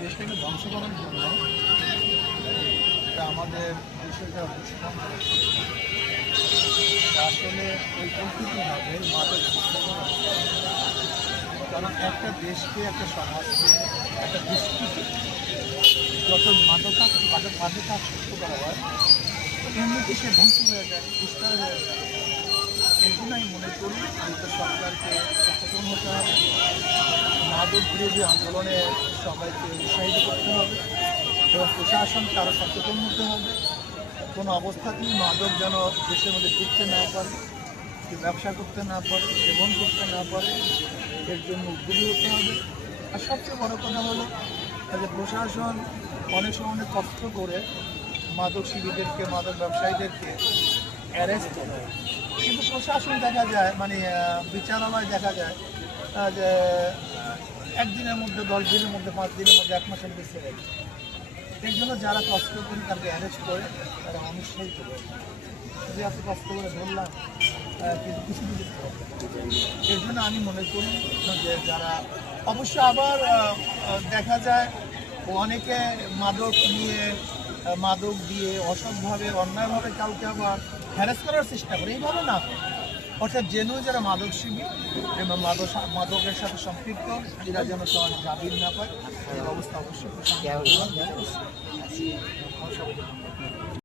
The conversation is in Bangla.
দেশটাকে ধ্বংস করার জন্য এটা আমাদের দেশের যারা দুষ্কর্ম করেছে আসলে পরিকল্পিতভাবে মাদক মুক্ত করা হচ্ছে। কারণ একটা দেশকে, একটা সমাজকে, একটা দৃষ্টিকে যত মাদকাসক্ত করা হয় এমনিতে সে ধ্বংস হয়ে যায়, বিস্তার হয়ে যায়। এই জন্য আমি মনে করি আমাদের সরকারকে সচেতন হতে হবে, মাদক বিরোধী আন্দোলনে সবাইকে উৎসাহিত করতে হবে এবং প্রশাসনকে আরও সচেতন হতে হবে। কোনো অবস্থাতেই মাদক যেন দেশের মধ্যে ঢুকতে না পারে, ব্যবসা করতে না পারে, সেবন করতে না পারে, এর জন্য উদ্যোগী হতে হবে। আর সবচেয়ে বড় কথা হলো যে প্রশাসন অনেক সময় অনেক কষ্ট করে মাদক শিবিরদেরকে, মাদক ব্যবসায়ীদেরকে অ্যারেস্ট করে, কিন্তু প্রশাসন দেখা যায় বিচারালয় দেখা যায় যে একদিনের মধ্যে, 10 দিনের মধ্যে, 5 দিনের মধ্যে, 1 মাসের মধ্যে ছেড়ে দেয়। এর জন্য যারা কষ্ট করে তাকে অ্যারেস্ট করে তারা অনুৎসাহিত করে, যে এত কষ্ট করে ধরলাম কিন্তু কিছু কিছু। এর জন্য আমি মনে করি যে যারা অবশ্য আবার দেখা যায় অনেকে মাদক দিয়ে অসৎভাবে, অন্যায়ভাবে কাউকে আবার হ্যারাস করার চেষ্টা করে, এইভাবে না। অর্থাৎ যারা মাদক শিবির এবং মাদকের সাথে সম্পৃক্ত, এরা যেন সমাজ জামিন না পায়, এই অবস্থা অবশ্যই